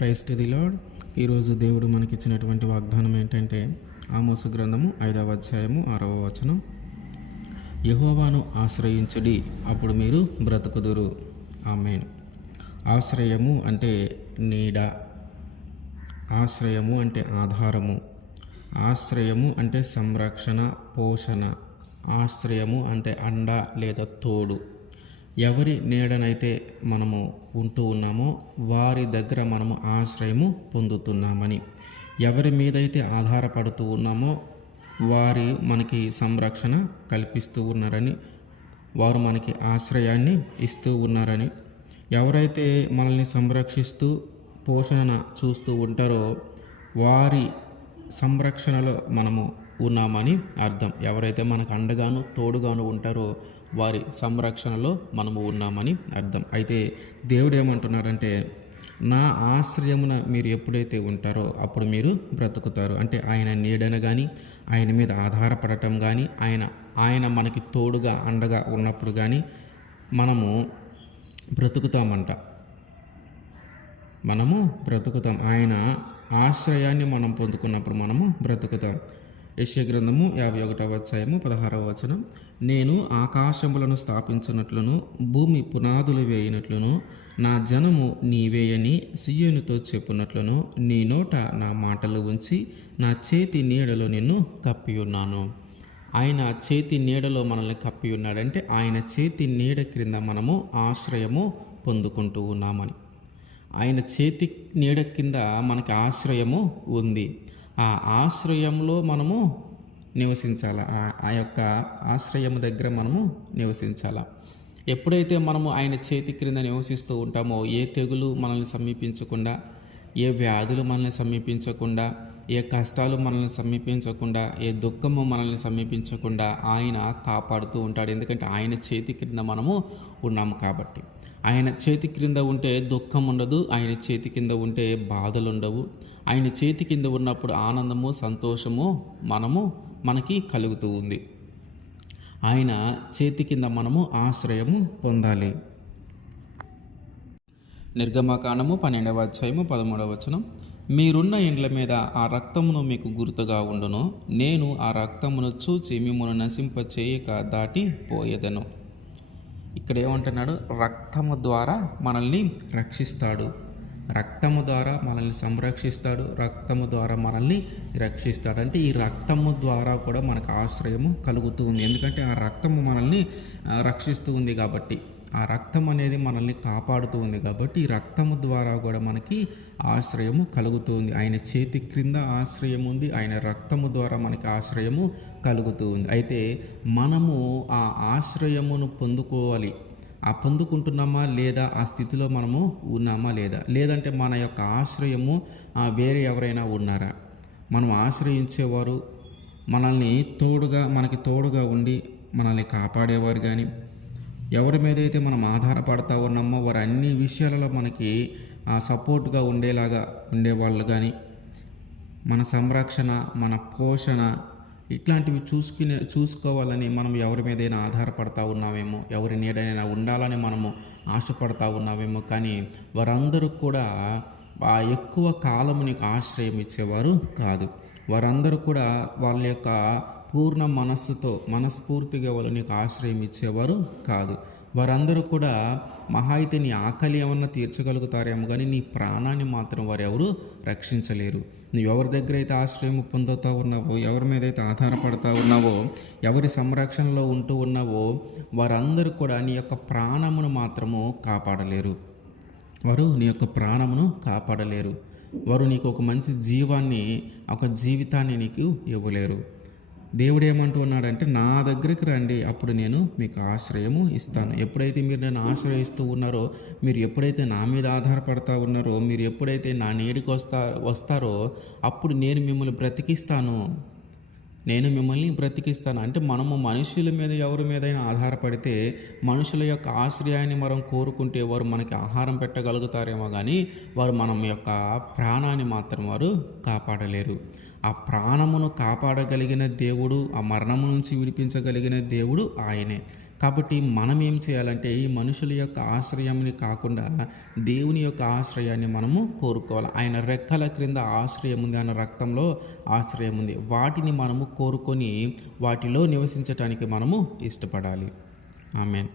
Praise to the lord. ఈరోజు దేవుడు మనకిచ్చినటువంటి వాగ్దానం ఏంటంటే ఆమోసు గ్రంథము 5వ అధ్యాయము 6వ వచనం. యెహోవాను ఆశ్రయించుడి, అప్పుడు మీరు బ్రతుకుదురు. ఆమేన్. ఆశ్రయము అంటే నీడ, ఆశ్రయము అంటే ఆధారము, ఆశ్రయము అంటే సంరక్షణ, పోషణ, ఆశ్రయము అంటే అండ లేదా తోడు. ఎవరి నీడనైతే మనము ఉంటూ ఉన్నామో వారి దగ్గర మనము ఆశ్రయము పొందుతున్నామని, ఎవరి మీదైతే ఆధారపడుతూ ఉన్నామో వారి మనకి సంరక్షణ కల్పిస్తూ ఉన్నారని, వారు మనకి ఆశ్రయాన్ని ఇస్తూ ఉన్నారని, ఎవరైతే మనల్ని సంరక్షిస్తూ పోషణ చూస్తూ ఉంటారో వారి సంరక్షణలో మనము ఉన్నామని అర్థం. ఎవరైతే మనకు అండగాను తోడుగాను ఉంటారో వారి సంరక్షణలో మనము ఉన్నామని అర్థం. అయితే దేవుడు ఏమంటున్నారంటే, నా ఆశ్రయమున మీరు ఎప్పుడైతే ఉంటారో అప్పుడు మీరు బ్రతుకుతారు. అంటే ఆయన నీడన కానీ, ఆయన మీద ఆధారపడటం కానీ, ఆయన మనకి తోడుగా అండగా ఉన్నప్పుడు కానీ మనము బ్రతుకుతామంట. మనము బ్రతుకుతాం. ఆయన ఆశ్రయాన్ని మనం పొందుకున్నప్పుడు మనము బ్రతుకుతాం. యెషయా గ్రంథము 51వ అధ్యాయము 16వ వచనం. నేను ఆకాశములను స్థాపించినట్లును భూమి పునాదులు వేయినట్లును నా జనము నీవేయని సియోనుతో చెప్పునట్లును నీ నోట నా మాటలు ఉంచి నా చేతి నీడలో నిన్ను కప్పి ఉన్నాను. ఆయన చేతి నీడలో మనల్ని కప్పి ఉన్నాడంటే ఆయన చేతి నీడ క్రింద మనము ఆశ్రయము పొందుకుంటూ ఉన్నామని. ఆయన చేతి నీడ కింద మనకి ఆశ్రయము ఉంది. ఆ ఆశ్రయంలో మనము నివసించాలా, ఆ యొక్క ఆశ్రయం దగ్గర మనము నివసించాలా. ఎప్పుడైతే మనము ఆయన చేతి క్రింద నివసిస్తూ ఉంటామో ఏ తెగులు మనల్ని సమీపించకుండా, ఏ వ్యాధులు మనల్ని సమీపించకుండా, ఏ కష్టాలు మనల్ని సమీపించకుండా, ఏ దుఃఖము మనల్ని సమీపించకుండా ఆయన కాపాడుతూ ఉంటాడు. ఎందుకంటే ఆయన చేతి క్రింద మనము ఉన్నాము కాబట్టి. ఆయన చేతి క్రింద ఉంటే దుఃఖం ఉండదు, ఆయన చేతి కింద ఉంటే బాధలు ఉండవు. ఆయన చేతి కింద ఉన్నప్పుడు ఆనందము, సంతోషము మనకి కలుగుతూ ఉంది. ఆయన చేతి కింద మనము ఆశ్రయము పొందాలి. నిర్గమకాండము 12వ అధ్యాయము 13వ వచనం. మీరున్న ఇండ్ల మీద ఆ రక్తమును మీకు గుర్తుగా ఉండును, నేను ఆ రక్తమును చూచి మిమ్మల్ని నశింపచేయక దాటిపోయేదను. ఇక్కడ ఏమంటున్నాడు? రక్తము ద్వారా మనల్ని రక్షిస్తాడు, రక్తము ద్వారా మనల్ని సంరక్షిస్తాడు, రక్తము ద్వారా మనల్ని రక్షిస్తాడు. అంటే ఈ రక్తము ద్వారా కూడా మనకు ఆశ్రయము కలుగుతూ ఉంది. ఎందుకంటే ఆ రక్తము మనల్ని రక్షిస్తూ ఉంది కాబట్టి, ఆ రక్తం అనేది మనల్ని కాపాడుతూ ఉంది కాబట్టి ఈ రక్తము ద్వారా కూడా మనకి ఆశ్రయము కలుగుతూ ఉంది. ఆయన చేతి క్రింద ఆశ్రయం ఉంది, ఆయన రక్తము ద్వారా మనకి ఆశ్రయము కలుగుతూ ఉంది. అయితే మనము ఆ ఆశ్రయమును పొందుకోవాలి. ఆ పొందుకుంటున్నామా లేదా, ఆ స్థితిలో మనము ఉన్నామా లేదా, లేదంటే మన యొక్క ఆశ్రయము వేరే ఎవరైనా ఉన్నారా? మనం ఆశ్రయించేవారు మనల్ని మనకి తోడుగా ఉండి మనల్ని కాపాడేవారు కానీ, ఎవరి మీదైతే మనం ఆధారపడతా ఉన్నామో వారు అన్ని విషయాలలో మనకి సపోర్ట్గా ఉండేవాళ్ళు కానీ, మన సంరక్షణ, మన పోషణ ఇట్లాంటివి చూసుకోవాలని మనం ఎవరి మీదైనా ఆధారపడతా ఉన్నామేమో, ఎవరి నీడైనా ఉండాలని మనము ఆశపడతా ఉన్నామేమో. కానీ వారందరూ కూడా ఎక్కువ కాలము నీకు ఆశ్రయం ఇచ్చేవారు కాదు. వారందరూ కూడా వాళ్ళ యొక్క పూర్ణ మనస్ఫూర్తిగా వాళ్ళు నీకు ఆశ్రయం ఇచ్చేవారు కాదు. వారందరూ కూడా మహా అయితే నీ ఆకలి ఏమన్నా తీర్చగలుగుతారేమో కానీ నీ ప్రాణాన్ని మాత్రం వారు ఎవరు రక్షించలేరు. నువ్వు ఎవరి దగ్గర అయితే ఆశ్రయం పొందుతూ ఉన్నావో, ఎవరి మీద అయితే ఆధారపడతా ఉన్నావో, ఎవరి సంరక్షణలో ఉంటూ ఉన్నావో వారందరూ కూడా నీ యొక్క ప్రాణమును మాత్రము కాపాడలేరు. వారు నీ యొక్క ప్రాణమును కాపాడలేరు. వారు నీకు ఒక మంచి ఒక జీవితాన్ని నీకు ఇవ్వలేరు. దేవుడు ఏమంటూ ఉన్నాడంటే, నా దగ్గరికి రండి, అప్పుడు నేను మీకు ఆశ్రయము ఇస్తాను. ఎప్పుడైతే మీరు నన్ను ఆశ్రయిస్తూ ఉన్నారో, మీరు ఎప్పుడైతే నా మీద ఆధారపడతా ఉన్నారో, మీరు ఎప్పుడైతే నా నీడికి వస్తారో అప్పుడు నేను మిమ్మల్ని బ్రతికిస్తాను. అంటే మనము మనుషుల మీద ఎవరి మీదైనా ఆధారపడితే, మనుషుల యొక్క ఆశ్రయాన్ని మనం కోరుకుంటే వారు మనకి ఆహారం పెట్టగలుగుతారేమో కానీ వారు మనం యొక్క ప్రాణాన్ని మాత్రం వారు కాపాడలేరు. ఆ ప్రాణమును కాపాడగలిగిన దేవుడు, ఆ మరణము నుంచి విడిపించగలిగిన దేవుడు ఆయనే. కాబట్టి మనం ఏం చేయాలంటే ఈ మనుషుల యొక్క ఆశ్రయంని కాకుండా దేవుని యొక్క ఆశ్రయాన్ని మనము కోరుకోవాలి. ఆయన రెక్కల క్రింద ఆశ్రయం ఉంది, ఆయన రక్తంలో ఆశ్రయం ఉంది. వాటిని మనము కోరుకొని వాటిలో నివసించటానికి మనము ఇష్టపడాలి. ఆమేన్.